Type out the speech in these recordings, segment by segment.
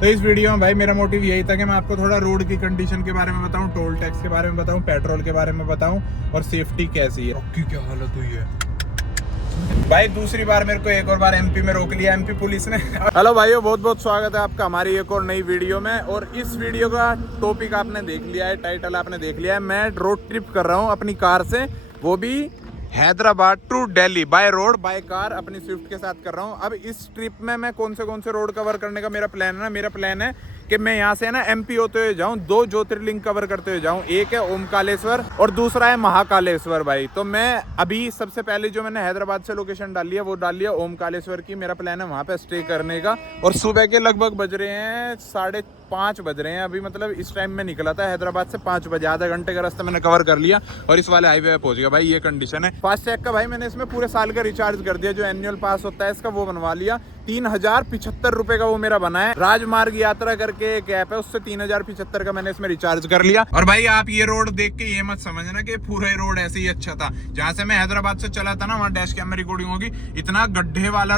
तो इस वीडियो में भाई मेरा मोटिव यही था कि मैं आपको थोड़ा रोड की कंडीशन के बारे में बताऊं, टोल टैक्स के बारे में बताऊं, पेट्रोल के बारे में बताऊं और सेफ्टी कैसी है। आपकी क्या हालत हुई है भाई। दूसरी बार मेरे को एक और बार एमपी में रोक लिया एमपी पुलिस ने। हेलो भाइयों, बहुत बहुत स्वागत है आपका हमारी एक और नई वीडियो में। और इस वीडियो का टॉपिक आपने देख लिया है, टाइटल आपने देख लिया है। मैं रोड ट्रिप कर रहा हूँ अपनी कार से, वो भी Hyderabad to Delhi by road by car अपनी स्विफ्ट के साथ कर रहा हूँ। अब इस ट्रिप में मैं कौन से रोड कवर करने का मेरा प्लान है ना, मेरा प्लान है कि मैं यहाँ से ना एमपी होते हुए जाऊँ, 2 ज्योतिर्लिंग कवर करते हुए जाऊँ। एक है ओमकालेश्वर और दूसरा है महाकालेश्वर भाई। तो मैं अभी सबसे पहले जो मैंने हैदराबाद से लोकेशन डाली है वो डाली है ओमकालेश्वर की। मेरा प्लान है वहाँ पे स्टे करने का। और सुबह के लगभग बज रहे हैं 5:30 बज रहे हैं अभी, मतलब इस टाइम में निकला था हैदराबाद से 5 बजे। आधा घंटे का रास्ता मैंने कवर कर लिया और इस वाले हाईवे पे पहुंच गया भाई। ये कंडीशन है। फास्टैग का भाई मैंने इसमें पूरे साल का रिचार्ज कर दिया, जो एनुअल पास होता है इसका वो बनवा लिया। 3075 रुपए का वो मेरा बना है। राजमार्ग यात्रा करके एक ऐप है, उससे 3075 का मैंने इसमें रिचार्ज कर लिया। और भाई आप ये रोड देख के ये मत समझना कि पूरा रोड ऐसे ही अच्छा था। जहां से मैं हैदराबाद से चला था ना, वहाँ डैश कैम में रिकॉर्डिंग होगी। इतना गड्ढे वाला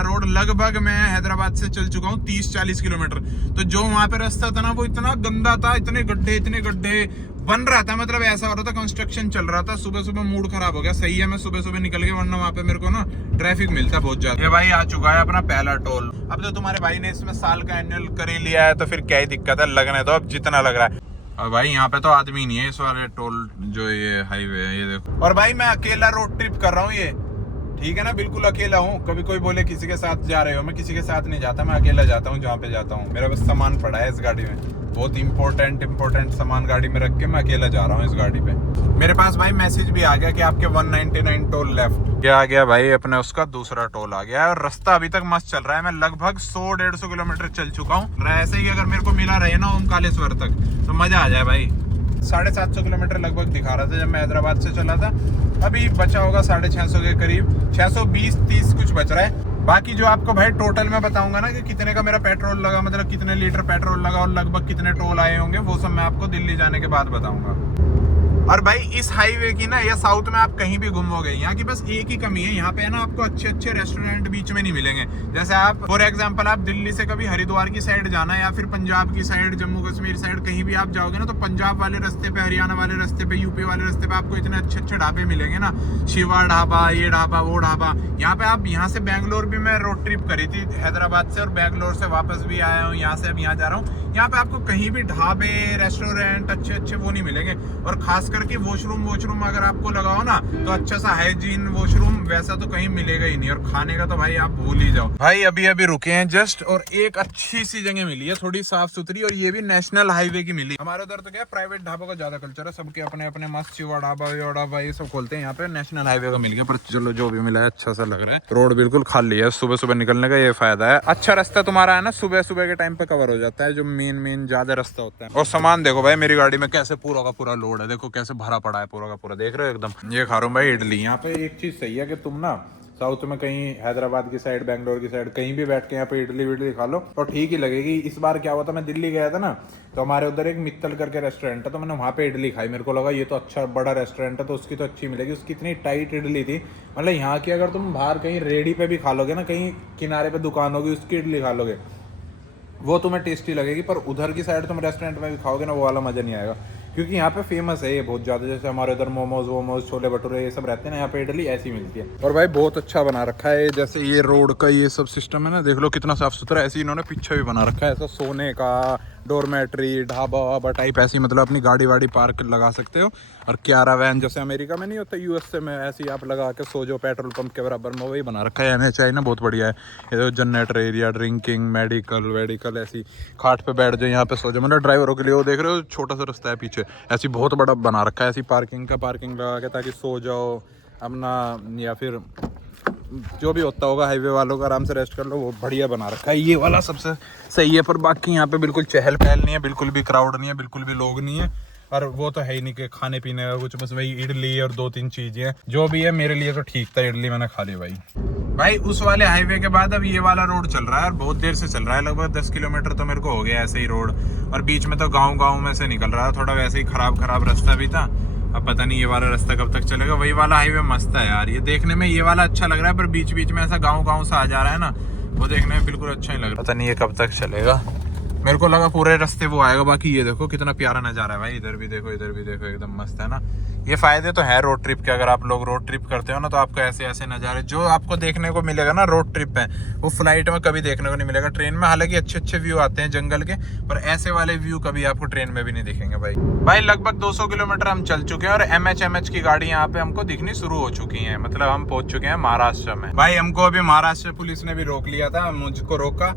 रोड लगभग मैं हैदराबाद से चल चुका हूँ 30-40 किलोमीटर। तो जो वहां पे रास्ता था ना वो इतना गंदा था, इतने गड्ढे बन रहा था, मतलब ऐसा हो रहा था कंस्ट्रक्शन चल रहा था। सुबह सुबह मूड खराब हो गया। सही है मैं सुबह निकल गया, वरना वहाँ पे मेरे को ना ट्रैफिक मिलता बहुत ज्यादा। ये भाई आ चुका है अपना पहला टोल। अब तो तुम्हारे भाई ने इसमें साल का एनुअल कर ही लिया है, तो फिर क्या ही दिक्कत है, लगने दो अब जितना लग रहा है। और भाई यहाँ पे तो आदमी नहीं है इस वाले टोल जो ये हाईवे है, ये देखो। और भाई मैं अकेला रोड ट्रिप कर रहा हूँ, ये ठीक है ना, बिल्कुल अकेला हूँ। कभी कोई बोले किसी के साथ जा रहे हो, मैं किसी के साथ नहीं जाता, मैं अकेला जाता हूँ जहाँ पे जाता हूँ। मेरा बस सामान पड़ा है इस गाड़ी में, बहुत इंपॉर्टेंट सामान गाड़ी में रख के मैं अकेला जा रहा हूँ इस गाड़ी पे। मेरे पास भाई मैसेज भी आ गया कि आपके 199 टोल लेफ्ट। क्या आ गया भाई, अपने उसका दूसरा टोल आ गया है। और रास्ता अभी तक मस्त चल रहा है। मैं लगभग 100-150 किलोमीटर चल चुका हूँ। ऐसे ही अगर मेरे को मिला रहे ना ओमकालेश्वर तक तो मजा आ जाए भाई। 750 किलोमीटर लगभग दिखा रहा था जब मैं हैदराबाद से चला था। अभी बचा होगा 650 के करीब, 620-30 कुछ बच रहा है। बाकी जो आपको भाई टोटल में बताऊंगा ना कि कितने का मेरा पेट्रोल लगा, मतलब कितने लीटर पेट्रोल लगा और लगभग कितने टोल आए होंगे, वो सब मैं आपको दिल्ली जाने के बाद बताऊंगा। और भाई इस हाईवे की ना, या साउथ में आप कहीं भी घूमोगे, यहाँ की बस एक ही कमी है, यहाँ पे ना आपको अच्छे रेस्टोरेंट बीच में नहीं मिलेंगे। जैसे आप फॉर एग्जांपल आप दिल्ली से कभी हरिद्वार की साइड जाना है या फिर पंजाब की साइड, जम्मू कश्मीर साइड कहीं भी आप जाओगे ना, तो पंजाब वाले रास्ते पे, हरियाणा वाले रास्ते पे, यूपी वाले रास्ते पे आपको इतने अच्छे ढाबे मिलेंगे ना, शिवा ढाबा, ये ढाबा, वो ढाबा। यहाँ पे आप, यहाँ से बैंगलोर भी मैं रोड ट्रिप करी थी हैदराबाद से, और बैंगलोर से वापस भी आया हूँ, यहाँ से अब यहाँ जा रहा हूँ। यहाँ पे आपको कहीं भी ढाबे, रेस्टोरेंट अच्छे वो नहीं मिलेंगे। और खास करके वॉशरूम अगर आपको लगाओ ना, तो अच्छा सा हाइजीन वॉशरूम वैसा तो कहीं मिलेगा ही नहीं। और खाने का तो भाई आप भूल ही जाओ। भाई अभी रुके हैं जस्ट, और एक अच्छी सी जगह मिली है, थोड़ी साफ सुथरी, और ये भी नेशनल हाईवे की मिली। हमारे उधर तो क्या प्राइवेट ढाबों का ज्यादा कल्चर है, सबके अपने मस्त शिवा ढाबा, यो ढाबा, ये सब खोलते हैं। यहाँ पे नेशनल हाईवे का मिल गया, पर चलो जो भी मिला है अच्छा सा लग रहा है। रोड बिल्कुल खाली है, सुबह निकलने का ये फायदा है। अच्छा रास्ता तुम्हारा है ना, सुबह के टाइम पे कवर हो जाता है, जो मेन ज्यादा रास्ता होता है। और सामान देखो भाई मेरी गाड़ी में कैसे पूरा का पूरा लोड है, देखो कैसे भरा पड़ा है पूरा का पूरा, देख रहे हो एकदम। ये खा रहा हूँ भाई इडली। यहाँ पे एक चीज सही है कि तुम ना साउथ में कहीं हैदराबाद की साइड, बैंगलोर की साइड कहीं भी बैठ के यहाँ पे इडली खा लो तो ठीक ही लगेगी। इस बार क्या हुआ था, मैं दिल्ली गया था ना, तो हमारे उधर एक मित्तल करके रेस्टोरेंट है, तो मैंने वहाँ पे इडली खाई। मेरे को लगा ये तो अच्छा बड़ा रेस्टोरेंट है तो उसकी तो अच्छी मिलेगी। उसकी इतनी टाइट इडली थी, मतलब यहाँ की अगर तुम बाहर कहीं रेडी पे भी खा लोगे ना, कहीं किनारे पे दुकान होगी उसकी इडली खा लोगे, वो तुम्हें टेस्टी लगेगी। पर उधर की साइड तुम रेस्टोरेंट में भी खाओगे ना, वो वाला मजा नहीं आएगा, क्योंकि यहाँ पे फेमस है ये बहुत ज्यादा। जैसे हमारे उधर मोमोज, छोले भटूरे ये सब रहते हैं ना, यहाँ पे इडली ऐसी मिलती है। और भाई बहुत अच्छा बना रखा है। जैसे ये रोड का ये सब सिस्टम है ना, देख लो कितना साफ सुथरा। ऐसे इन्होंने पीछे भी बना रखा है, ऐसा सोने का डोरमेट्री, ढाबा वाबा टाइप, ऐसी मतलब अपनी गाड़ी वाड़ी पार्क लगा सकते हो। और क्यारा वैन जैसे अमेरिका में नहीं होता, यूएसए में, ऐसी आप लगा के सो जो पेट्रोल पंप के बराबर में, वही बना रखा है NHI ना, बहुत बढ़िया है। ये जनरेटर एरिया, ड्रिंकिंग, मेडिकल, ऐसी खाट पे बैठ जाओ, यहाँ पे सो जाओ, मतलब ड्राइवरों के लिए। वो देख रहे हो छोटा सा रास्ता है पीछे, ऐसी बहुत बड़ा बना रखा है, ऐसी पार्किंग लगा के, ताकि सो जाओ अपना, या फिर जो भी होता होगा हाईवे वालों का, आराम से रेस्ट कर लो, वो बढ़िया बना रखा है। ये वाला सबसे सही है। पर बाकी यहाँ पे बिल्कुल चहल पहल नहीं है, बिल्कुल भी क्राउड नहीं है, बिल्कुल भी लोग नहीं है। और वो तो है ही नहीं कि खाने पीने का कुछ, बस वही इडली और 2-3 चीजें जो भी है। मेरे लिए तो ठीक था, इडली मैंने खा ली भाई। उस वाले हाईवे के बाद अब ये वाला रोड चल रहा है, और बहुत देर से चल रहा है, लगभग 10 किलोमीटर तो मेरे को हो गया ऐसे ही रोड। और बीच में तो गाँव में से निकल रहा है, थोड़ा वैसे ही खराब रास्ता भी था। अब पता नहीं ये वाला रास्ता कब तक चलेगा। वही वाला हाईवे मस्त है यार, ये देखने में ये वाला अच्छा लग रहा है, पर बीच में ऐसा गाँव सा आ जा रहा है ना, वो देखने में बिल्कुल अच्छा ही लग रहा, पता नहीं ये कब तक चलेगा। मेरे को लगा पूरे रास्ते वो आएगा। बाकी ये देखो कितना प्यारा नज़ारा है भाई, इधर भी देखो इधर भी देखो, एकदम मस्त है ना। ये फायदे तो है रोड ट्रिप के। अगर आप लोग रोड ट्रिप करते हो ना तो आपको ऐसे ऐसे नज़ारे जो आपको देखने को मिलेगा ना रोड ट्रिप पे, वो फ्लाइट में कभी देखने को नहीं मिलेगा। ट्रेन में हालांकि अच्छे अच्छे व्यू आते हैं जंगल के, पर ऐसे वाले व्यू कभी आपको ट्रेन में भी नहीं दिखेंगे भाई। लगभग 200 किलोमीटर हम चल चुके हैं और MH की गाड़ी यहाँ पे हमको दिखनी शुरू हो चुकी है। मतलब हम पहुंच चुके हैं महाराष्ट्र में भाई। हमको अभी महाराष्ट्र पुलिस ने भी रोक लिया था, मुझको रोका।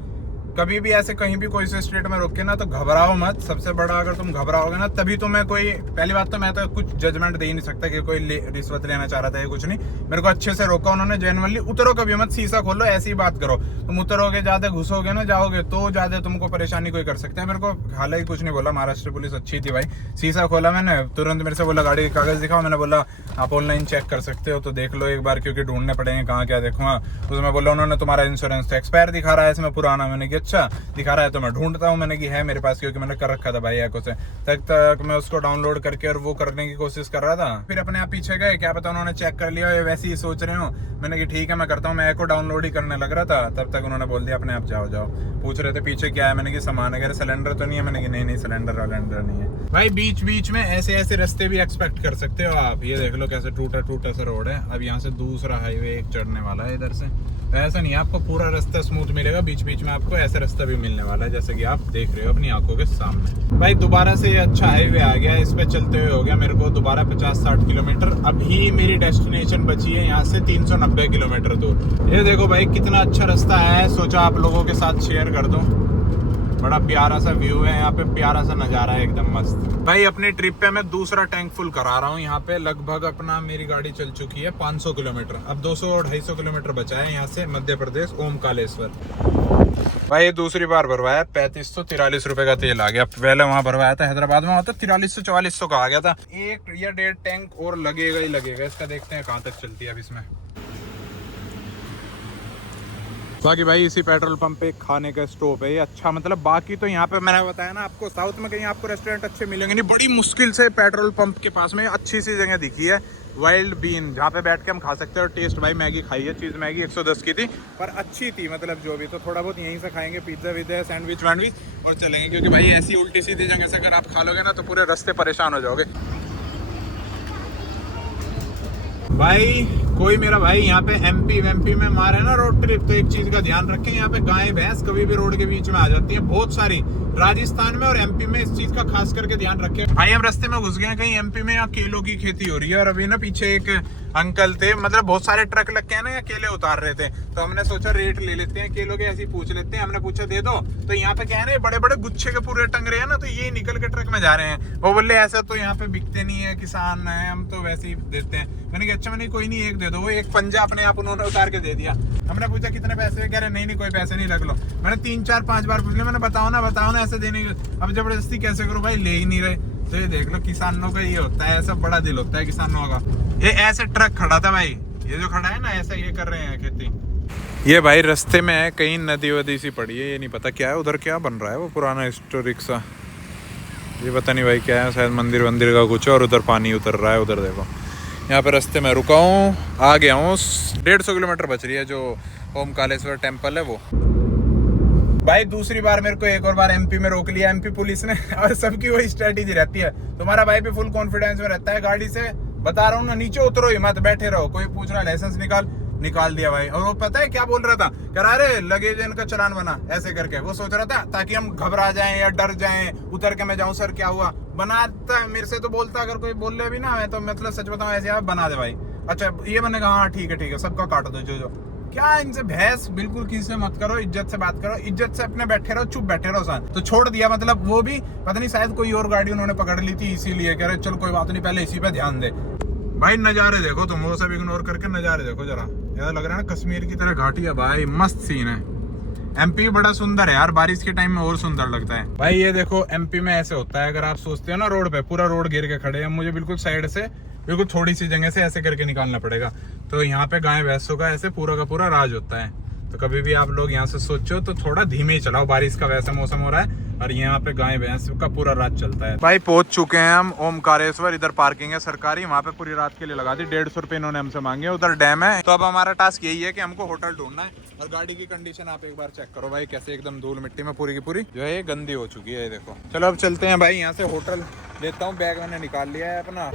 कभी भी ऐसे कहीं भी कोई से स्टेट में रोके ना तो घबराओ मत। सबसे बड़ा अगर तुम घबराओगे ना तभी तुम्हें कोई, पहली बात तो मैं तो कुछ जजमेंट दे ही नहीं सकता कि कोई रिश्वत लेना चाह रहा था या कुछ नहीं। मेरे को अच्छे से रोका उन्होंने जेन्युइनली। उतरो कभी मत, शीशा खोलो, ऐसी बात करो। तुम उतरोगे ज्यादा घुसोगे ना जाओगे तो ज्यादा तुमको परेशानी कोई कर सकता है। मेरे को हालांकि कुछ नहीं बोला, महाराष्ट्र पुलिस अच्छी थी भाई। शीशा खोला मैंने, तुरंत मेरे से बोला गाड़ी के कागज दिखाओ। मैंने बोला आप ऑनलाइन चेक कर सकते हो तो देख लो एक बार, क्योंकि ढूंढने पड़ेंगे कहाँ क्या देखूंगा। उसमें बोला उन्होंने तुम्हारा इंश्योरेंस तो एक्सपायर दिखा रहा है इसमें पुराना। मैंने कहा अच्छा दिखा रहा है तो मैं ढूंढता हूँ। मैंने कि है मेरे पास, क्योंकि मैंने कर रखा था भाई एको से। तक मैं उसको डाउनलोड करके और वो करने की कोशिश कर रहा था। फिर अपने आप पीछे गए, क्या पता उन्होंने चेक कर लिया वैसे ही सोच रहे हो। मैंने कि ठीक है मैं करता हूँ। मैं एको डाउनलोड ही करने लग रहा था, तब तक उन्होंने बोल दिया अपने आप जाओ जाओ। पूछ रहे थे पीछे क्या है, मैंने कि सामान वगैरह, सिलेंडर तो नहीं है। मैंने कि नहीं सिलेंडर नहीं है भाई। बीच बीच में ऐसे ऐसे रास्ते भी एक्सपेक्ट कर सकते हो आप। ये देख लो कैसे टूटा टूटा सा रोड है। अब यहाँ से दूसरा हाईवे एक चढ़ने वाला है इधर से। ऐसा नहीं है आपको पूरा रास्ता स्मूथ मिलेगा, बीच बीच में आपको ऐसा रास्ता भी मिलने वाला है जैसे कि आप देख रहे हो अपनी आंखों के सामने। भाई दोबारा से ये अच्छा हाईवे आ गया, इस पे चलते हुए हो गया मेरे को दोबारा 50-60 किलोमीटर। अभी मेरी डेस्टिनेशन बची है यहाँ से 390 किलोमीटर दूर। ये देखो भाई कितना अच्छा रास्ता है, सोचा आप लोगों के साथ शेयर कर दूं। बड़ा प्यारा सा व्यू है यहाँ पे, प्यारा सा नज़ारा है, एकदम मस्त भाई। अपनी ट्रिप पे मैं दूसरा टैंक फुल करा रहा हूँ यहाँ पे। लगभग अपना मेरी गाड़ी चल चुकी है 500 किलोमीटर। अब 200-250 किलोमीटर बचा है यहाँ से मध्य प्रदेश ओमकालेश्वर। भाई ये दूसरी बार भरवाया, 3543 रुपए का तेल आ गया। पहले वहाँ भरवाया था हैदराबाद में, वहाँ तो 4300-4400 का आ गया था। 1 या 1.5 टैंक और लगेगा ही लगेगा इसका। देखते हैं कहाँ तक चलती है अब इसमें। बाकी भाई इसी पेट्रोल पंप पे खाने का स्टॉप है ये। अच्छा मतलब बाकी तो यहाँ पे मैंने बताया ना आपको, साउथ में कहीं आपको रेस्टोरेंट अच्छे मिलेंगे नहीं। बड़ी मुश्किल से पेट्रोल पंप के पास में अच्छी सी जगह दिखी है, वाइल्ड बीन, जहाँ पे बैठ के हम खा सकते हैं। और टेस्ट भाई मैगी खाई है, चीज़ मैगी 110 की थी पर अच्छी थी। मतलब जो भी तो थोड़ा बहुत यहीं से खाएंगे, पिज्ज़ा विज़्ज़ा सैंडविच वैंडविच और चलेंगे। क्योंकि भाई ऐसी उल्टी सीधी जगह से अगर आप खा लोगे ना तो पूरे रास्ते परेशान हो जाओगे भाई। कोई मेरा भाई यहाँ पे एमपी में मारे ना रोड ट्रिप तो एक चीज का ध्यान रखें, यहाँ पे गाय भैंस कभी भी रोड के बीच में आ जाती है बहुत सारी। राजस्थान में और एमपी में इस चीज का खास करके ध्यान रखें भाई। हम रास्ते में घुस गए कहीं एमपी में, यहाँ केलों की खेती हो रही है और अभी ना पीछे एक अंकल थे, मतलब बहुत सारे ट्रक लग के है ना या केले उतार रहे थे। तो हमने सोचा रेट ले लेते हैं केलों के, ऐसे ही पूछ लेते हैं। हमने पूछा दे दो, तो यहाँ पे क्या है ना बड़े बड़े गुच्छे के पूरे टंग रहे हैं ना, तो ये निकल के ट्रक में जा रहे हैं। वो बोले ऐसा तो यहाँ पे बिकते नहीं है, किसान है हम तो वैसे ही देते हैं। मैंने कहा अच्छा, मैंने कोई नहीं एक दे दो। वो एक पंजा अपने आप उन्होंने उतार के दे दिया। हमने पूछा कितने पैसे, कह रहे नहीं कोई पैसे नहीं रख लो। मैंने 3-4-5 बार पूछ लिया, मैंने बताओ ना ऐसे देने। अब जबरदस्ती कैसे करो भाई, ले ही नहीं रहे। तो ये देख लो किसानों का ये होता है, ऐसा बड़ा दिल होता है किसानों का। ये ऐसे ट्रक खड़ा था भाई, ये जो खड़ा है ना ऐसा ये कर रहे हैं खेती। ये भाई रास्ते में है कहीं नदी वदी सी पड़ी है, ये नहीं पता क्या है। उधर क्या बन रहा है, वो पुराना हिस्टोरिक सा, ये पता नहीं भाई क्या है, शायद मंदिर वंदिर का कुछ। और उधर पानी उतर रहा है, उधर देखो। यहाँ पे रास्ते में रुका हूँ, आ गया हूँ। 150 किलोमीटर बच रही है जो ओमकालेश्वर टेम्पल है वो। भाई दूसरी बार मेरे को एक और बार एमपी में रोक लिया एमपी पुलिस ने। और सबकी वही स्ट्रेटेजी रहती है, तुम्हारा भाई भी फुल कॉन्फिडेंस में रहता है गाड़ी से। बता रहा हूँ ना, नीचे उतरो ही मत, बैठे रहो। कोई पूछ रहा लाइसेंस निकाल दिया भाई। और वो पता है क्या बोल रहा था, कह रहा अरे लगेज इनका चालान बना, ऐसे करके। वो सोच रहा था ताकि हम घबरा जाएं या डर जाएं, उतर के मैं जाऊं सर क्या हुआ। बनाता मेरे से तो बोलता, अगर कोई बोल ले भी ना मैं तो मतलब सच बताऊं ऐसे आप बना दे भाई। अच्छा ये मैंने कहा हाँ ठीक है सबका काट दो जो क्या। इनसे बहस बिल्कुल किसी से मत करो, इज्जत से बात करो, इज्जत से अपने बैठे रहो, चुप बैठे रहो सान। तो छोड़ दिया, मतलब वो भी पता नहीं शायद कोई और गाड़ी उन्होंने पकड़ ली थी इसीलिए कह रहे चलो कोई बात नहीं पहले इसी पे ध्यान दे। भाई नज़ारे देखो तुम, वो सब इग्नोर करके नज़ारे देखो जरा। ऐसा लग रहा है ना कश्मीर की तरह घाटी है भाई, मस्त सीन है। एमपी बड़ा सुंदर है यार, बारिश के टाइम में और सुंदर लगता है भाई। ये देखो एमपी में ऐसे होता है, अगर आप सोचते हो ना रोड पे पूरा रोड घेर के खड़े हैं, मुझे बिल्कुल साइड से बिल्कुल थोड़ी सी जगह से ऐसे करके निकालना पड़ेगा। तो यहाँ पे गाय भैंसों का ऐसे पूरा का पूरा राज होता है। तो कभी भी आप लोग यहाँ से सोचो तो थोड़ा धीमे ही चलाओ, बारिश का वैसा मौसम हो रहा है और यहाँ पे गाय भैंस का पूरा रात चलता है। भाई पहुंच चुके हैं हम ओमकारेश्वर, इधर पार्किंग है सरकारी, वहाँ पे पूरी रात के लिए लगा दी। 150 रुपये इन्होंने हमसे मांगे। उधर डैम है। तो अब हमारा टास्क यही है कि हमको होटल ढूंढना है। और गाड़ी की कंडीशन आप एक बार चेक करो भाई, कैसे एकदम धूल मिट्टी में पूरी की पूरी जो है ये गंदी हो चुकी है, देखो। चलो अब चलते हैं भाई, यहाँ से होटल लेता हूँ। बैग मैंने निकाल लिया है अपना।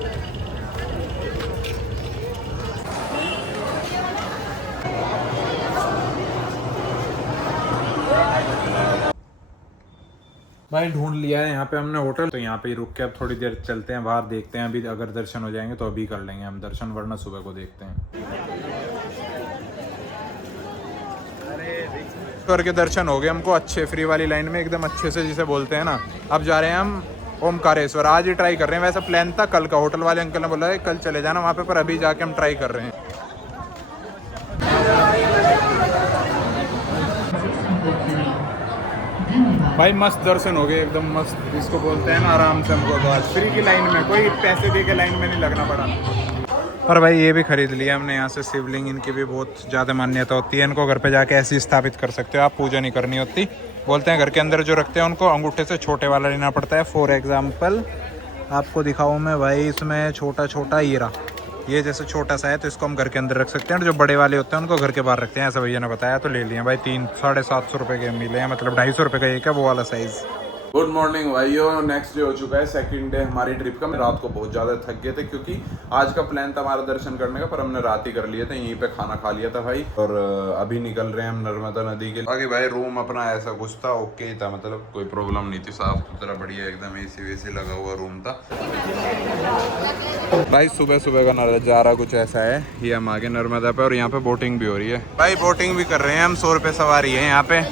भाई ढूंढ लिया है यहाँ पे हमने होटल, तो यहाँ पे ही रुक के अब थोड़ी देर चलते हैं बाहर, देखते हैं। अभी अगर दर्शन हो जाएंगे तो अभी कर लेंगे हम दर्शन, वरना सुबह को देखते हैं। ईश्वर के दर्शन हो गए हमको अच्छे, फ्री वाली लाइन में एकदम अच्छे से, जिसे बोलते हैं ना। अब जा रहे हैं हम ओमकारेश्वर, आज ही ट्राई कर रहे हैं। वैसा प्लान था कल का, होटल वाले अंकल ने बोला है कल चले जाना वहाँ पे, पर अभी जाके हम ट्राई कर रहे हैं। भाई मस्त दर्शन हो गए, एकदम मस्त, इसको बोलते हैं ना आराम से। हमको तो आज फ्री की लाइन में, कोई पैसे दे के लाइन में नहीं लगना पड़ा। पर भाई ये भी खरीद लिया हमने यहाँ से शिवलिंग, इनकी भी बहुत ज़्यादा मान्यता होती है। इनको घर पे जाके ऐसे स्थापित कर सकते हो आप, पूजा नहीं करनी होती। बोलते हैं घर के अंदर जो रखते हैं उनको अंगूठे से छोटे वाला लेना पड़ता है। फॉर एग्जाम्पल आपको दिखाऊँ मैं भाई, इसमें छोटा छोटा हीरा, ये जैसे छोटा सा है तो इसको हम घर के अंदर रख सकते हैं। और जो बड़े वाले होते हैं उनको घर के बाहर रखते हैं, ऐसा भैया ने बताया। तो ले लिए भाई, 300-750 रुपये के मिले हैं, मतलब 250 रुपये का एक है वो वाला साइज़। गुड मॉर्निंग भाइयों, नेक्स्ट डे हो चुका है, सेकंड डे हमारी ट्रिप का। रात को बहुत ज़्यादा थक गए थे क्योंकि आज का प्लान था हमारा दर्शन करने का, पर हमने रात ही कर लिए थे, यहीं पे खाना खा लिया था भाई। और अभी निकल रहे हैं हम नर्मदा नदी के। बाकी भाई रूम अपना ऐसा कुछ था, ओके ही था, मतलब कोई प्रॉब्लम नहीं थी, साफ सुथरा बढ़िया एकदम, एसी वेसी लगा हुआ रूम था भाई। सुबह सुबह का नज़ारा कुछ ऐसा है। ये हम आगे नर्मदा पे और यहाँ पे बोटिंग भी हो रही है भाई, बोटिंग भी कर रहे हैं हम। 100 रुपये सवारी है यहाँ पे।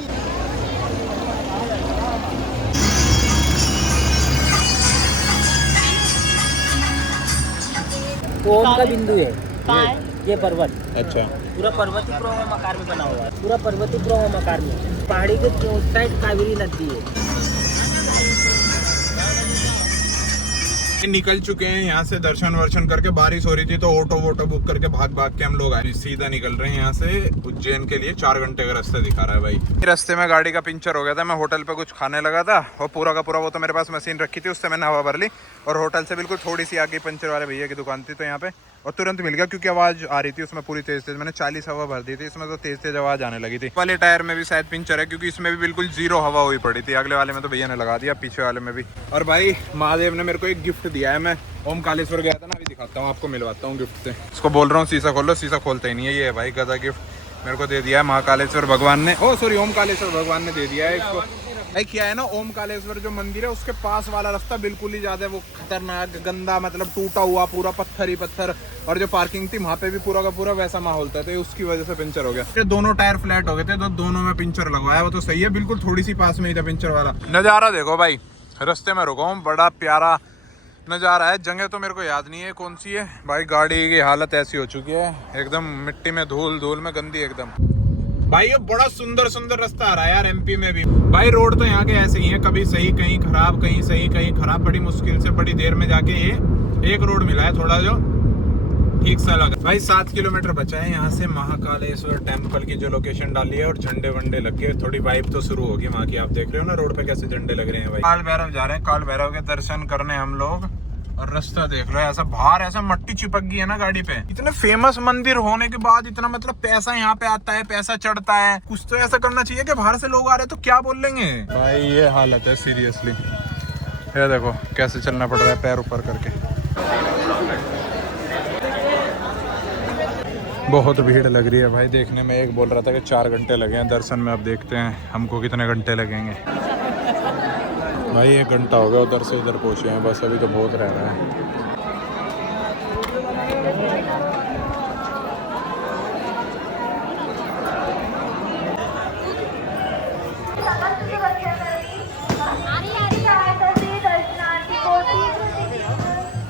ओम का बिंदु है ये पर्वत। अच्छा, पूरा पर्वतीय प्रवाह आकार में बना हुआ है, पूरा पर्वतीय प्रवाह आकार में। पहाड़ी के उस साइड कावेरी नदी है। निकल चुके हैं यहाँ से दर्शन वर्शन करके। बारिश हो रही थी तो ऑटो वोटो बुक करके भाग भाग के हम लोग आए, सीधा निकल रहे हैं यहाँ से उज्जैन के लिए। 4 घंटे का रास्ता दिखा रहा है भाई। रास्ते में गाड़ी का पंचर हो गया था, मैं होटल पे कुछ खाने लगा था और पूरा का पूरा वो तो मेरे पास मशीन रखी थी, उससे मैंने हवा भर ली। और होटल से बिल्कुल थोड़ी सी आगे पंचर वाले भैया की दुकान थी, तो यहाँ पे और तुरंत मिल गया क्योंकि आवाज़ आ रही थी उसमें पूरी तेज तेज। मैंने 40 हवा भर दी थी इसमें, तो तेज तेज आवाज़ आने लगी थी। वाले टायर में भी शायद पंचर है क्योंकि इसमें भी बिल्कुल 0 हवा हुई पड़ी थी। अगले वाले में तो भैया ने लगा दिया, पीछे वाले में भी। और भाई महादेव ने मेरे को एक गिफ्ट दिया है। मैं ओमकारेश्वर गया था ना, अभी दिखाता हूँ आपको, मिलवाता हूँ गिफ्ट से। इसको बोल रहा हूँ शीशा खोलो, शीशा खोलता ही नहीं है। ये है भाई गदा गिफ्ट, मेरे को दे दिया है महाकालेश्वर भगवान ने। ओ सॉरी, ओमकारेश्वर भगवान ने दे दिया है इसको। भाई क्या है ना, ओमकारेश्वर जो मंदिर है उसके पास वाला रास्ता बिल्कुल ही ज्यादा वो खतरनाक गंदा, मतलब टूटा हुआ पूरा, पत्थर ही पत्थर। और जो पार्किंग थी वहाँ पे भी पूरा का पूरा वैसा माहौल था, तो उसकी वजह से पंचर हो गया। फिर दोनों टायर फ्लैट हो गए थे तो दोनों में पंचर लगवाया, वो तो सही है, बिल्कुल थोड़ी सी पास में ही था पंचर वाला। नजारा देखो भाई, रास्ते में रुका हूँ, बड़ा प्यारा नजारा है। जगह तो मेरे को याद नहीं है कौन सी है भाई। गाड़ी की हालत ऐसी हो चुकी है एकदम मिट्टी में, धूल धूल में गंदी एकदम। भाई ये बड़ा सुंदर सुंदर रास्ता आ रहा है यार एमपी में भी। भाई रोड तो यहाँ के ऐसे ही है, कभी सही कहीं खराब, कहीं सही कहीं खराब। बड़ी मुश्किल से बड़ी देर में जाके ये एक रोड मिला है थोड़ा जो ठीक सा लगा। भाई 7 किलोमीटर बचा है यहाँ से महाकालेश्वर टेम्पल की जो लोकेशन डाली है, और झंडे वंडे लग गए, थोड़ी वाइब तो शुरू होगी वहाँ की। आप देख रहे हो ना रोड पे कैसे झंडे लग रहे हैं भाई। काल भैरव जा रहे हैं, काल भैरव के दर्शन करने हम लोग। और रास्ता देख लो, ऐसा बाहर ऐसा मट्टी चिपक गई है ना गाड़ी पे। इतने फेमस मंदिर होने के बाद इतना मतलब पैसा यहाँ पे आता है, पैसा चढ़ता है। कुछ तो ऐसा करना चाहिए कि बाहर से लोग आ रहे हैं तो क्या बोल लेंगे भाई। ये हालत है सीरियसली। ये देखो कैसे चलना पड़ रहा है पैर ऊपर करके। बहुत भीड़ लग रही है भाई देखने में। एक बोल रहा था कि 4 घंटे लगे हैं दर्शन में, अब देखते हैं हमको कितने घंटे लगेंगे। भाई 1 घंटा हो गया उधर से इधर पहुंचे हैं, बस अभी तो बहुत रह रहा है।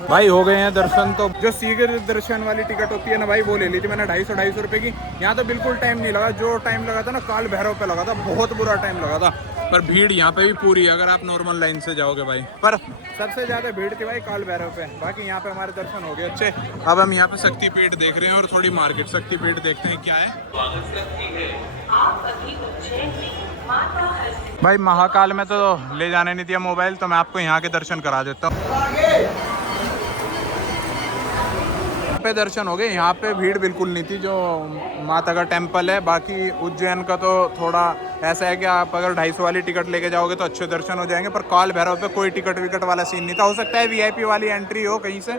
भाई हो गए हैं दर्शन। तो जो शीघ्र दर्शन वाली टिकट होती है ना भाई, वो ले ली थी मैंने 250 रुपये की। यहाँ तो बिल्कुल टाइम नहीं लगा, जो टाइम लगा था ना काल भैरव पे लगा था, बहुत बुरा टाइम लगा था। पर भीड़ यहाँ पे भी पूरी है अगर आप नॉर्मल लाइन से जाओगे भाई। पर सबसे ज्यादा भीड़ थी भाई काल भैरव पे। बाकी यहाँ पे हमारे दर्शन हो गए अच्छे। अब हम यहाँ पे शक्तिपीठ देख रहे हैं और थोड़ी मार्केट शक्तिपीठ देखते हैं क्या है। भाई महाकाल में तो ले जाने नहीं दिया मोबाइल, तो मैं आपको यहाँ के दर्शन करा देता हूँ। पे दर्शन हो गए। यहाँ पे भीड़ बिल्कुल नहीं थी, जो माता का टेम्पल है। बाकी उज्जैन का तो थोड़ा ऐसा है कि आप अगर 250 वाली टिकट लेके जाओगे तो अच्छे दर्शन हो जाएंगे, पर काल भैरव पे कोई टिकट विकट वाला सीन नहीं था। हो सकता है वीआईपी वाली एंट्री हो कहीं से,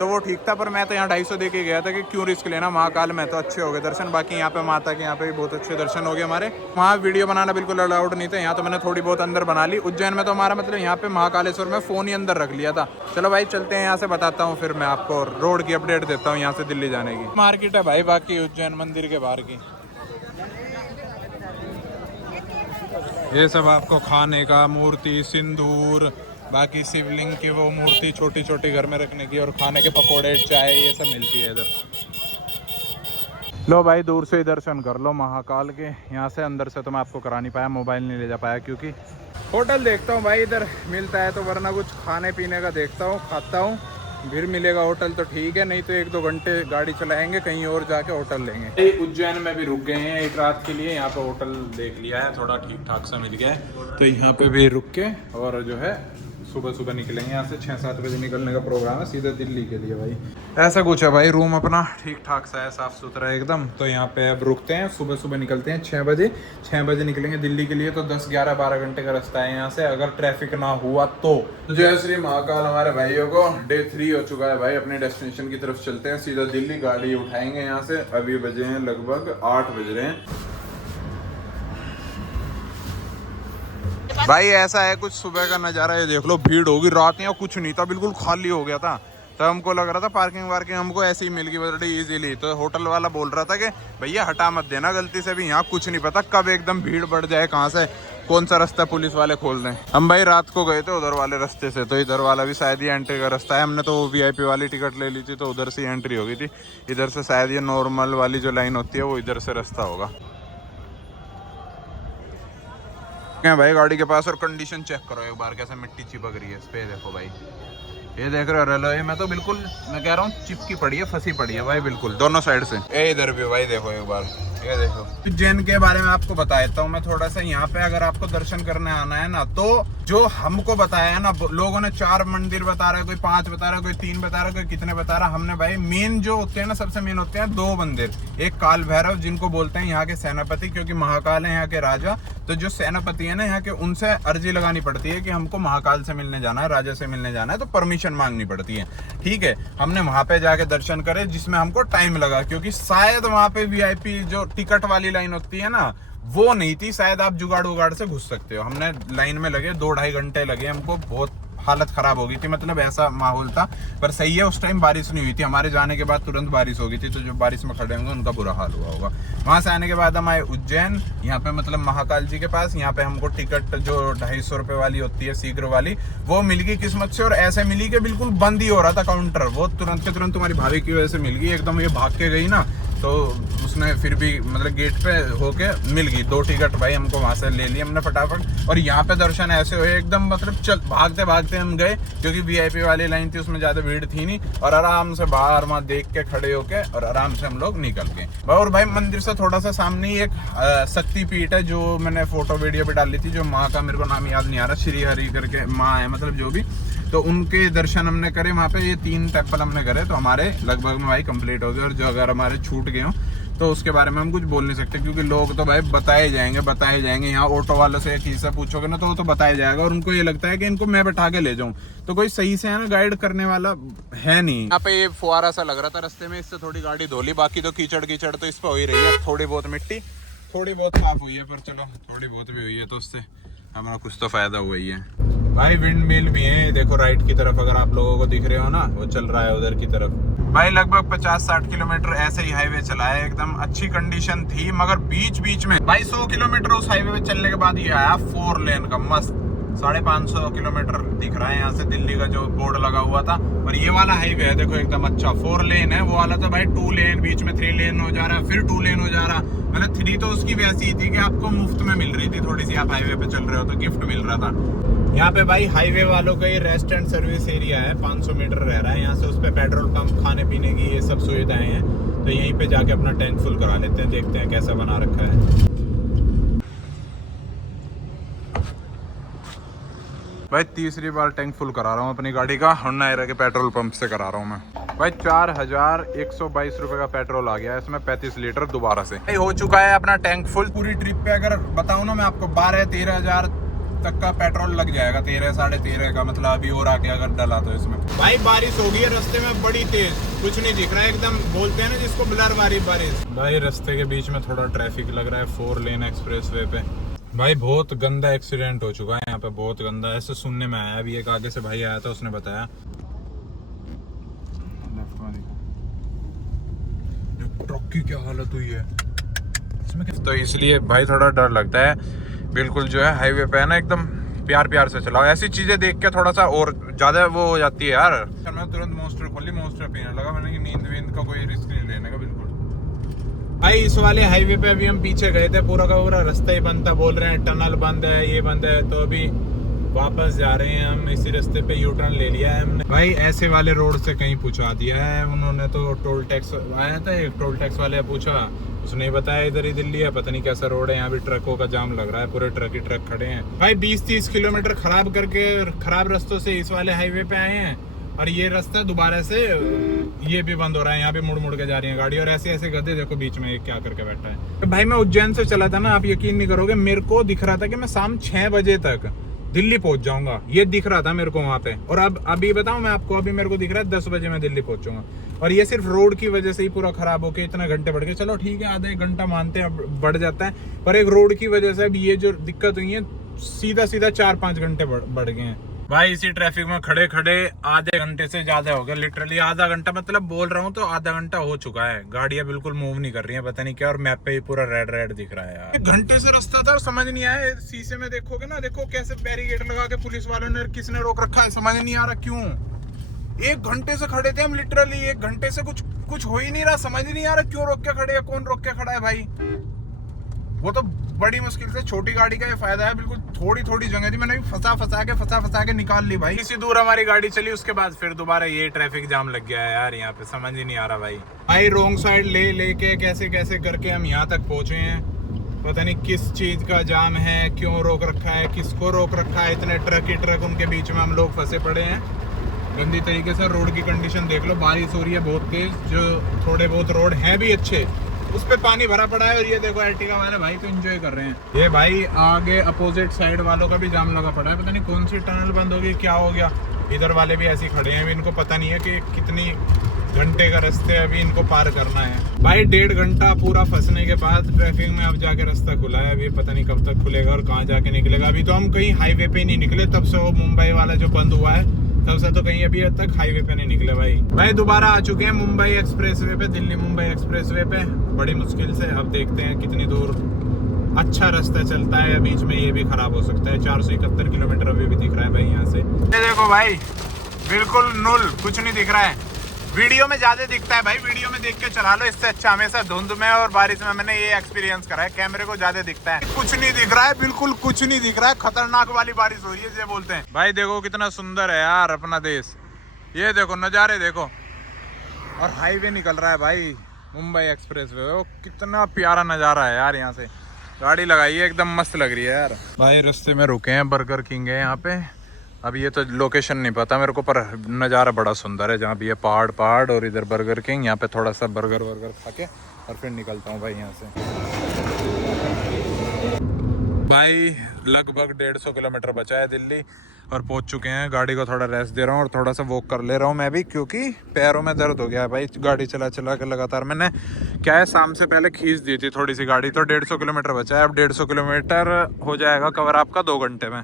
तो वो ठीक था, पर मैं तो यहाँ 250 दे के गया था कि क्यों रिस्क लेना। महाकाल में तो अच्छे हो गए दर्शन। बाकी यहाँ पे माता के यहाँ पे भी बहुत अच्छे दर्शन हो गए हमारे। वहाँ वीडियो बनाना बिल्कुल अलाउड नहीं था, यहाँ तो मैंने थोड़ी बहुत अंदर बना ली। उज्जैन में तो हमारा मतलब यहाँ पे महाकालेश्वर में फ़ोन ही अंदर रख लिया था। चलो भाई चलते हैं, यहाँ से बताता हूँ, फिर मैं आपको रोड की अपडेट देता हूँ यहाँ से दिल्ली जाने की। मार्केट है भाई बाकी उज्जैन मंदिर के बाहर की। ये सब आपको खाने का, मूर्ति, सिंदूर, बाकी शिवलिंग की वो मूर्ति छोटी छोटी घर में रखने की, और खाने के पकोड़े, चाय, ये सब मिलती है इधर। लो भाई दूर से ही दर्शन कर लो महाकाल के। यहाँ से अंदर से तो मैं आपको करा नहीं पाया, मोबाइल नहीं ले जा पाया, क्योंकि होटल देखता हूँ भाई इधर मिलता है तो, वरना कुछ खाने पीने का देखता हूँ, खाता हूँ। फिर मिलेगा होटल तो ठीक है, नहीं तो 1-2 घंटे गाड़ी चलाएंगे, कहीं और जाके होटल लेंगे। उज्जैन में भी रुक गए हैं एक रात के लिए। यहाँ पे होटल देख लिया है, थोड़ा ठीक ठाक सा मिल गया है, तो यहाँ पे भी रुक के और जो है सुबह सुबह निकलेंगे यहाँ से। 6-7 बजे निकलने का प्रोग्राम है सीधे दिल्ली के लिए भाई। ऐसा कुछ है भाई, रूम अपना ठीक ठाक सा है, साफ सुथरा है एकदम। तो यहाँ पे अब रुकते हैं, सुबह सुबह निकलते हैं 6 बजे। 6 बजे निकलेंगे दिल्ली के लिए, तो 10-11-12 घंटे का रास्ता है यहाँ से, अगर ट्रैफिक ना हुआ तो। जय श्री महाकाल हमारे भाइयों को। डे 3 हो चुका है भाई, अपने डेस्टिनेशन की तरफ चलते हैं सीधा दिल्ली। गाड़ी उठाएंगे यहाँ से। अभी बजे हैं लगभग 8 बज रहे हैं भाई। ऐसा है कुछ सुबह का नज़ारा, ये देख लो। भीड़ होगी, रात में कुछ नहीं था, बिल्कुल खाली हो गया था। तो हमको लग रहा था पार्किंग वार्किंग हमको ऐसे ही मिल गई बड़ी इजीली। तो होटल वाला बोल रहा था कि भैया हटा मत देना गलती से भी, यहाँ कुछ नहीं पता कब एकदम भीड़ बढ़ जाए, कहाँ से कौन सा रास्ता पुलिस वाले खोल दें। हम भाई रात को गए थे उधर वाले रास्ते से, तो इधर वाला भी शायद ये एंट्री का रास्ता है। हमने तो वीआईपी वाली टिकट ले ली थी, तो उधर से एंट्री हो गई थी। इधर से शायद ये नॉर्मल वाली जो लाइन होती है वो इधर से रास्ता होगा भाई। गाड़ी के पास और कंडीशन चेक करो एक बार, कैसे मिट्टी चिपक रही है इस पे। देखो भाई, ये देख रहे हो रेलवे में तो बिल्कुल मैं कह रहा हूँ चिपकी पड़ी है, फंसी पड़ी है भाई बिल्कुल दोनों साइड से। ये इधर भी भाई देखो एक बार, ये देखो। उज्जैन के बारे में आपको बता देता हूँ मैं थोड़ा सा। यहाँ पे अगर आपको दर्शन करने आना है ना, तो जो हमको बताया है ना, लोगों ने 4 मंदिर बता रहा है, कोई 5 बता रहा है, कोई 3 बता रहा है, कोई कितने बता रहा है। हमने भाई मेन जो होते हैं ना, सबसे मेन होते हैं 2 मंदिर। एक काल भैरव जिनको बोलते हैं यहाँ के सेनापति, क्योंकि महाकाल है यहाँ के राजा। तो जो सेनापति है ना यहाँ के, उनसे अर्जी लगानी पड़ती है कि हमको महाकाल से मिलने जाना है, राजा से मिलने जाना है, तो परमिशन मांगनी पड़ती है। ठीक है, हमने वहां पे जाके दर्शन करे, जिसमें हमको टाइम लगा, क्योंकि शायद वहां पे वीआईपी जो टिकट वाली लाइन होती है ना, वो नहीं थी। शायद आप जुगाड़ उगाड़ से घुस सकते हो। हमने लाइन में लगे 2-2.5 घंटे लगे हमको, बहुत हालत खराब हो गई थी, मतलब ऐसा माहौल था। पर सही है, उस टाइम बारिश नहीं हुई थी। हमारे जाने के बाद तुरंत बारिश हो गई थी, तो जो बारिश में खड़े होंगे उनका बुरा हाल हुआ होगा। वहां से आने के बाद हम आए उज्जैन, यहाँ पे मतलब महाकाल जी के पास। यहाँ पे हमको टिकट जो 250 रुपए वाली होती है शीघ्र वाली, वो मिल गई किस्मत से। और ऐसे मिली कि बिल्कुल बंद ही हो रहा था काउंटर, वो तुरंत के तुरंत तुम्हारी भाभी की वजह से मिल गई एकदम। ये भाग के गई ना, तो उसने फिर भी मतलब गेट पे होके मिल गई 2 टिकट भाई, हमको वहां से ले ली हमने फटाफट। और यहाँ पे दर्शन ऐसे हुए एकदम, मतलब चल भागते भागते हम गए, क्योंकि वीआईपी वाली लाइन थी, उसमें ज्यादा भीड़ थी नहीं। और आराम से बाहर वहां देख के खड़े होके और आराम से हम लोग निकल गए। और भाई मंदिर से थोड़ा सा सामने ही एक शक्तिपीठ है, जो मैंने फोटो वीडियो भी डाली थी, जो माँ का मेरे को नाम याद नहीं आ रहा, श्री हरि करके माँ है, मतलब जो भी। तो उनके दर्शन हमने करे वहाँ पे। ये 3 टेम्पल हमने करे, तो हमारे लगभग में भाई कंप्लीट हो गए। और जो अगर हमारे छूट गए हो तो उसके बारे में हम कुछ बोल नहीं सकते, क्योंकि लोग तो भाई बताए जाएंगे। यहाँ ऑटो वालों से एक हिस्सा पूछोगे ना, तो वो तो बताया जाएगा, और उनको ये लगता है कि इनको मैं बैठा के ले जाऊँ। तो कोई सही से है ना गाइड करने वाला है नहीं। यहाँ पे ये फुहारा सा लग रहा था रास्ते में, इससे थोड़ी गाड़ी धो ली। बाकी तो कीचड़ तो इस पर हो ही रही है, थोड़ी बहुत मिट्टी थोड़ी बहुत साफ हुई है, पर चलो थोड़ी बहुत भी हुई है तो उससे हमारा कुछ तो फायदा हुआ ही है भाई। विंड मिल भी है, देखो राइट की तरफ, अगर आप लोगों को दिख रहे हो ना, वो चल रहा है उधर की तरफ भाई। लगभग 50-60 किलोमीटर ऐसे ही हाईवे चला है, एकदम अच्छी कंडीशन थी। मगर बीच बीच में भाई 100 किलोमीटर उस हाईवे पे चलने के बाद ये आया 4 लेन का मस्त 550 किलोमीटर दिख रहा है यहाँ से दिल्ली का जो बोर्ड लगा हुआ था। और ये वाला हाईवे है देखो एकदम अच्छा 4 लेन है, वो वाला तो भाई 2 लेन, बीच में 3 लेन हो जा रहा है, फिर 2 लेन हो जा रहा। मतलब 3 तो उसकी वैसी ही थी कि आपको मुफ्त में मिल रही थी, थोड़ी सी आप हाईवे पे चल रहे हो तो गिफ्ट मिल रहा था। यहाँ पे भाई हाईवे वालों का ये रेस्ट एंड सर्विस एरिया है, 500 मीटर रह रहा है यहाँ से। उस पर पेट्रोल पंप, खाने पीने की ये सब सुविधाएं हैं, तो यहीं पे जाके अपना टैंक फुल करा लेते हैं। देखते हैं कैसा बना रखा है। भाई तीसरी बार टैंक फुल करा रहा हूँ अपनी गाड़ी का, होंडा के पेट्रोल पंप से करा रहा हूँ मैं। भाई 4122 रुपए का पेट्रोल आ गया है इसमें, 35 लीटर दोबारा से। भाई हो चुका है अपना टैंक फुल। पूरी ट्रिप पे अगर बताऊँ ना मैं आपको 12-13 हजार तक का पेट्रोल लग जाएगा, 13-13.5 का, मतलब अभी और आके अगर डला तो इसमें। भाई बारिश हो गई है रास्ते में बड़ी तेज, कुछ नहीं दिख रहा है, एकदम बोलते हैं ना जिसको ब्लर वाली बारिश। भाई रास्ते के बीच में थोड़ा ट्रैफिक लग रहा है 4 लेन एक्सप्रेस वे पे। भाई बहुत गंदा एक्सीडेंट हो चुका है यहाँ पे, बहुत गंदा, ऐसे सुनने में आया। अभी एक आगे से भाई आया था, उसने बताया। ट्रक की क्या हालत हुई है इसमें, तो इसलिए भाई थोड़ा डर लगता है। बिल्कुल जो है हाईवे पे है ना, एकदम प्यार प्यार से चलाओ। ऐसी चीजें देख के थोड़ा सा और ज्यादा वो हो जाती है यार। मैं तुरंत मॉन्स्टर खोली, मॉन्स्टर पीने लगा मैंने कि नींद वींद का कोई रिस्क नहीं लेने का बिल्कुल। भाई इस वाले हाईवे पे अभी हम पीछे गए थे, पूरा का पूरा रास्ता ही बंद था, बोल रहे हैं टनल बंद है, ये बंद है। तो अभी वापस जा रहे हैं हम, इसी रास्ते पे यू टर्न ले लिया है हमने। भाई ऐसे वाले रोड से कहीं पहुंचा दिया है उन्होंने। तो टोल टैक्स आया था, एक टोल टैक्स वाले पूछा, उसने बताया इधर ही दिल्ली है, पता नहीं कैसा रोड है, यहाँ भी ट्रकों का जाम लग रहा है, पूरे ट्रक ही ट्रक खड़े हैं। भाई 20-30 किलोमीटर खराब करके खराब रास्तों से इस वाले हाईवे पे आए हैं, और ये रास्ता दोबारा से ये भी बंद हो रहा है, यहाँ भी मुड़ मुड़ के जा रही है गाड़ी। और ऐसे ऐसे गधे देखो बीच में क्या करके बैठा है। भाई मैं उज्जैन से चला था ना, आप यकीन नहीं करोगे, मेरे को दिख रहा था कि मैं शाम 6 बजे तक दिल्ली पहुंच जाऊंगा, ये दिख रहा था मेरे को वहां पे। और अब अभी बताऊं मैं आपको, अभी मेरे को दिख रहा है 10 बजे मैं दिल्ली पहुंचूंगा। और ये सिर्फ रोड की वजह से ही पूरा खराब होके इतना घंटे बढ़ गए। चलो ठीक है, आधा 1 घंटा मानते हैं बढ़ जाता है, पर एक रोड की वजह से अब ये जो दिक्कत हुई है सीधा 4-5 घंटे बढ़ गए हैं। भाई इसी ट्रैफिक में खड़े खड़े आधे घंटे से ज्यादा हो गया, लिटरली आधा घंटा, मतलब बोल रहा हूँ तो आधा घंटा हो चुका है। गाड़ियां बिल्कुल मूव नहीं कर रही हैं, पता नहीं क्या, और मैप पे ही पूरा रेड रेड दिख रहा है यार। 1 घंटे से रास्ता था और समझ नहीं आया। शीशे में देखोगे ना, देखो कैसे बैरिकेड लगा के पुलिस वालों ने, किसने रोक रखा है, समझ नहीं आ रहा क्यों। 1 घंटे से खड़े थे हम, लिटरली 1 घंटे से कुछ हो ही नहीं रहा, समझ नहीं आ रहा क्यों रोक के खड़े हैं, कौन रोक के खड़ा है भाई। वो तो बड़ी मुश्किल से, छोटी गाड़ी का ये फायदा है, बिल्कुल थोड़ी जगह थी, मैंने फंसा के निकाल ली भाई। इसी दूर हमारी गाड़ी चली, उसके बाद फिर दोबारा ये ट्रैफिक जाम लग गया है यार यहाँ पे, समझ ही नहीं आ रहा भाई रोंग साइड लेके कैसे करके हम यहाँ तक पहुंचे हैं। पता नहीं किस चीज का जाम है, क्यों रोक रखा है, किसको रोक रखा है। इतने ट्रक ही ट्रक, उनके बीच में हम लोग फंसे पड़े हैं गंदी तरीके से। रोड की कंडीशन देख लो, बारिश हो रही है बहुत तेज, जो थोड़े बहुत रोड हैं भी अच्छे, उस पे पानी भरा पड़ा है। और ये देखो अर्टिगा वाले भाई तो एंजॉय कर रहे हैं। ये भाई आगे अपोजिट साइड वालों का भी जाम लगा पड़ा है, पता नहीं कौन सी टनल बंद होगी, क्या हो गया। इधर वाले भी ऐसे खड़े हैं, अभी इनको पता नहीं है कि कितनी घंटे का रास्ते अभी इनको पार करना है। भाई 1.5 घंटा पूरा फंसने के बाद ट्रैफिक में अब जाके रास्ता खुला है। अभी पता नहीं कब तक खुलेगा और कहाँ जाके निकलेगा। अभी तो हम कहीं हाईवे पे नहीं निकले, तब से वो मुंबई वाला जो बंद हुआ है तब से तो कहीं अभी तक हाईवे पे नहीं निकले भाई दोबारा आ चुके हैं मुंबई एक्सप्रेसवे पे, दिल्ली मुंबई एक्सप्रेसवे पे, बड़ी मुश्किल से। अब देखते हैं कितनी दूर अच्छा रास्ता चलता है, बीच में ये भी खराब हो सकता है। 471 किलोमीटर अभी भी दिख रहा है भाई यहाँ से। ये देखो भाई बिल्कुल नुल, कुछ नहीं दिख रहा है। वीडियो में ज्यादा दिखता है भाई, वीडियो में देख के चला लो, इससे अच्छा हमेशा धुंध में और बारिश में मैंने ये एक्सपीरियंस करा है, कैमरे को ज्यादा दिखता है। कुछ नहीं दिख रहा है, बिल्कुल कुछ नहीं दिख रहा है, खतरनाक वाली बारिश हो रही है ये बोलते हैं। भाई देखो कितना सुंदर है यार अपना देश, ये देखो नजारे देखो, और हाईवे निकल रहा है भाई मुंबई एक्सप्रेसवे। वो कितना प्यारा नजारा है यार, यहाँ से गाड़ी लगाई है एकदम मस्त लग रही है यार। भाई रास्ते में रुके हैं, बर्गर किंग है यहाँ पे। अब ये तो लोकेशन नहीं पता मेरे को, पर नज़ारा बड़ा सुंदर है, जहाँ भी ये पहाड़ और इधर बर्गर किंग। यहाँ पे थोड़ा सा बर्गर खा के और फिर निकलता हूँ भाई यहाँ से। भाई लगभग 150 किलोमीटर बचा है दिल्ली और पहुँच चुके हैं। गाड़ी को थोड़ा रेस्ट दे रहा हूँ और थोड़ा सा वॉक कर ले रहा हूँ मैं भी, क्योंकि पैरों में दर्द हो गया है भाई गाड़ी चला के लगातार। मैंने क्या है शाम से पहले खींच दी थी थोड़ी सी गाड़ी, तो 150 किलोमीटर बचा है। अब 150 किलोमीटर हो जाएगा कवर आपका 2 घंटे में।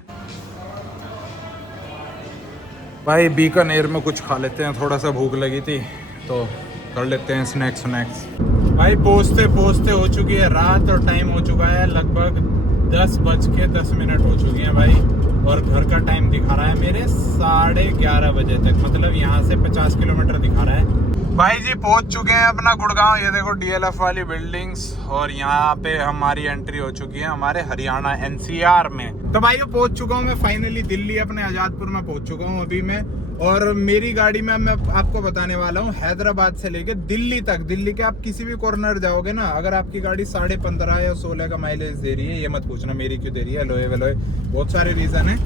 भाई बीकानेर में कुछ खा लेते हैं, थोड़ा सा भूख लगी थी तो कर लेते हैं स्नैक्स। भाई पहुँचते हो चुकी है रात और टाइम हो चुका है लगभग 10:10 हो चुकी हैं भाई। और घर का टाइम दिखा रहा है मेरे 11:30 बजे तक, मतलब यहाँ से 50 किलोमीटर दिखा रहा है। भाई जी पहुंच चुके हैं अपना गुड़गांव। ये देखो DLF वाली बिल्डिंग्स, और यहाँ पे हमारी एंट्री हो चुकी है हमारे हरियाणा NCR में। तो भाई पहुंच चुका हूँ मैं फाइनली दिल्ली, अपने आजादपुर में पहुंच चुका हूँ अभी मैं। और मेरी गाड़ी में मैं आपको बताने वाला हूँ हैदराबाद से लेके दिल्ली तक। दिल्ली के आप किसी भी कॉर्नर जाओगे ना, अगर आपकी गाड़ी 15.5 या 16 का माइलेज दे रही है, ये मत पूछना मेरी क्यों दे रही है, लोहे वेलोए बहुत सारे रीजन है।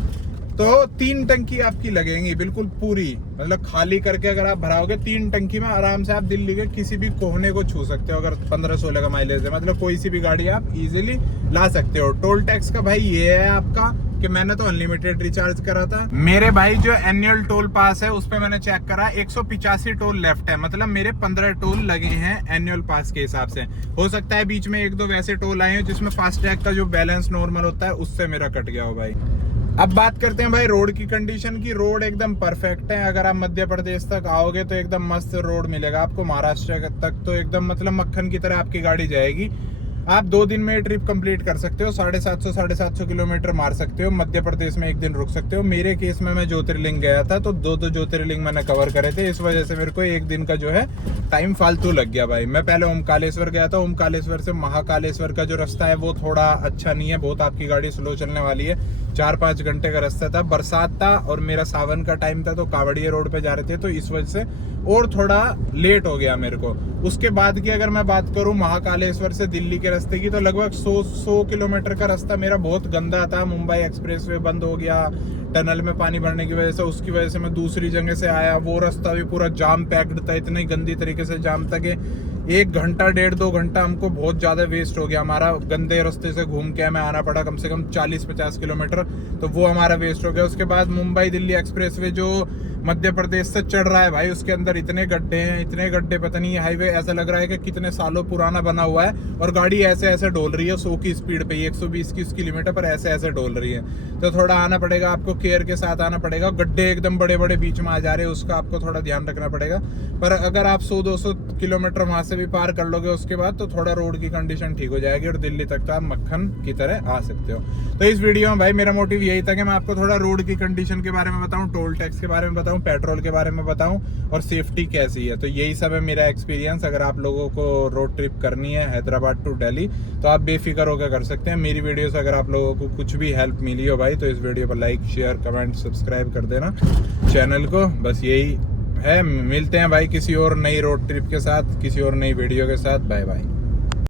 तो 3 टंकी आपकी लगेंगी बिल्कुल पूरी, मतलब खाली करके अगर आप भराओगे 3 टंकी में आराम से आप दिल्ली के किसी भी कोने को छू सकते हो। अगर 15-16 का माइलेज है, मतलब कोई सी भी गाड़ी आप इजीली ला सकते हो। टोल टैक्स का भाई ये है आपका कि मैंने तो अनलिमिटेड रिचार्ज करा था। मेरे भाई जो एनुअल टोल पास है उस पे मैंने चेक करा 185 टोल लेफ्ट है, मतलब मेरे 15 टोल लगे हैं एनुअल पास के हिसाब से। हो सकता है बीच में 1-2 वैसे टोल आए हैं जिसमें फास्टैग का जो बैलेंस नॉर्मल होता है उससे मेरा कट गया हो भाई। अब बात करते हैं भाई रोड की कंडीशन की। रोड एकदम परफेक्ट है। अगर आप मध्य प्रदेश तक आओगे तो एकदम मस्त रोड मिलेगा आपको। महाराष्ट्र तक तो एकदम मतलब मक्खन की तरह आपकी गाड़ी जाएगी। आप 2 दिन में ट्रिप कंप्लीट कर सकते हो, 750 किलोमीटर मार सकते हो। मध्य प्रदेश में 1 दिन रुक सकते हो। मेरे केस में मैं ज्योतिर्लिंग गया था तो 2 ज्योतिर्लिंग मैंने कवर करे थे, इस वजह से मेरे को 1 दिन का जो है टाइम फालतू लग गया भाई। मैं पहले ओमकालेश्वर गया था। ओमकालेश्वर से महाकालेश्वर का जो रास्ता है वो थोड़ा अच्छा नहीं है, बहुत आपकी गाड़ी स्लो चलने वाली है। 4-5 घंटे का रास्ता था, बरसात था और मेरा सावन का टाइम था, तो कावड़िया रोड पे जा रहे थे, तो इस वजह से और थोड़ा लेट हो गया मेरे को। उसके बाद की अगर मैं बात करूं महाकालेश्वर से दिल्ली के रास्ते की, तो लगभग 100 किलोमीटर का रास्ता मेरा बहुत गंदा था। मुंबई एक्सप्रेसवे बंद हो गया टनल में पानी भरने की वजह से, उसकी वजह से मैं दूसरी जगह से आया। वो रास्ता भी पूरा जाम पैक्ड था, इतनी गंदी तरीके से जाम था कि 1 घंटा 1.5-2 घंटा हमको बहुत ज्यादा वेस्ट हो गया हमारा। गंदे रास्ते से घूम के हमें आना पड़ा कम से कम 40-50 किलोमीटर, तो वो हमारा वेस्ट हो गया। उसके बाद मुंबई दिल्ली एक्सप्रेसवे जो मध्य प्रदेश से चढ़ रहा है भाई, उसके अंदर इतने गड्ढे हैं, इतने गड्ढे, पता नहीं हाईवे ऐसा लग रहा है कि कितने सालों पुराना बना हुआ है, और गाड़ी ऐसे ऐसे डोल रही है 100 की स्पीड पे, 120 किलोमीटर पर ऐसे ऐसे डोल रही है। तो थोड़ा आना पड़ेगा आपको, केयर के साथ आना पड़ेगा। गड्ढे एकदम बड़े बड़े बीच में आ जा रहे हैं, उसका आपको थोड़ा ध्यान रखना पड़ेगा। पर अगर आप 100-200 किलोमीटर वहां से भी पार कर लोगे उसके बाद, तो थोड़ा रोड की कंडीशन ठीक हो जाएगी और दिल्ली तक तो आप मक्खन की तरह आ सकते हो। तो इस वीडियो में भाई मेरा मोटिव यही था कि मैं आपको थोड़ा रोड की कंडीशन के बारे में बताऊं, टोल टैक्स के बारे में बताऊं, पेट्रोल के बारे में बताऊं और सेफ्टी कैसी है। तो यही सब है मेरा एक्सपीरियंस। अगर आप लोगों को रोड ट्रिप करनी है हैदराबाद टू दिल्ली तो आप बेफिक्र होकर कर सकते हैं। मेरी वीडियो से अगर आप लोगों को कुछ भी हेल्प मिली हो भाई, तो इस वीडियो पर लाइक, शेयर, कमेंट, सब्सक्राइब कर देना चैनल को। बस यही है। मिलते हैं भाई किसी और नई रोड ट्रिप के साथ, किसी और नई वीडियो के साथ। Bye bye.